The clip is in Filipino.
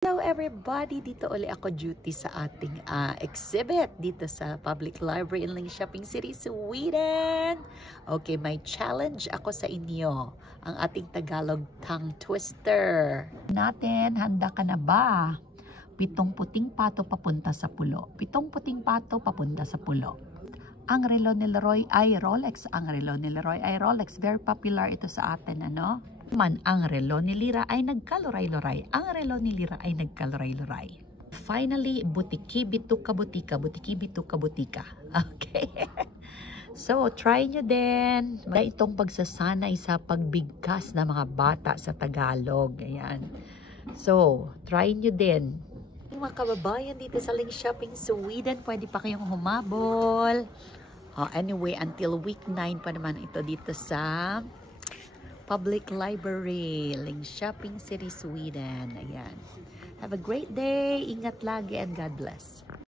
Hello everybody! Dito uli ako duty sa ating exhibit dito sa Public Library in Linköping City, Sweden. Okay, may challenge ako sa inyo. Ang ating Tagalog tongue twister. Natin, handa ka na ba? 7 puting pato papunta sa pulo. 7 puting pato papunta sa pulo. Ang relo ni Leroy ay Rolex. Ang relo ni Leroy ay Rolex. Very popular ito sa atin, ano? Ang relo ni Lira ay nagkaluray-luray. Ang relo ni Lira ay nagkaluray-luray. Finally, butiki bituka butika. Butiki bituka butika. Okay? So, try nyo din. Itong pagsasanay sa pagbigkas ng mga bata sa Tagalog. Ayan. So, try nyo din. Mga kababayan dito sa Linköping, Sweden, pwede pa kayong humabol. Anyway, until week 9 pa naman ito dito sa Public Library, Linköping City, Sweden. Ayan. Have a great day. Ingat lagi and God bless.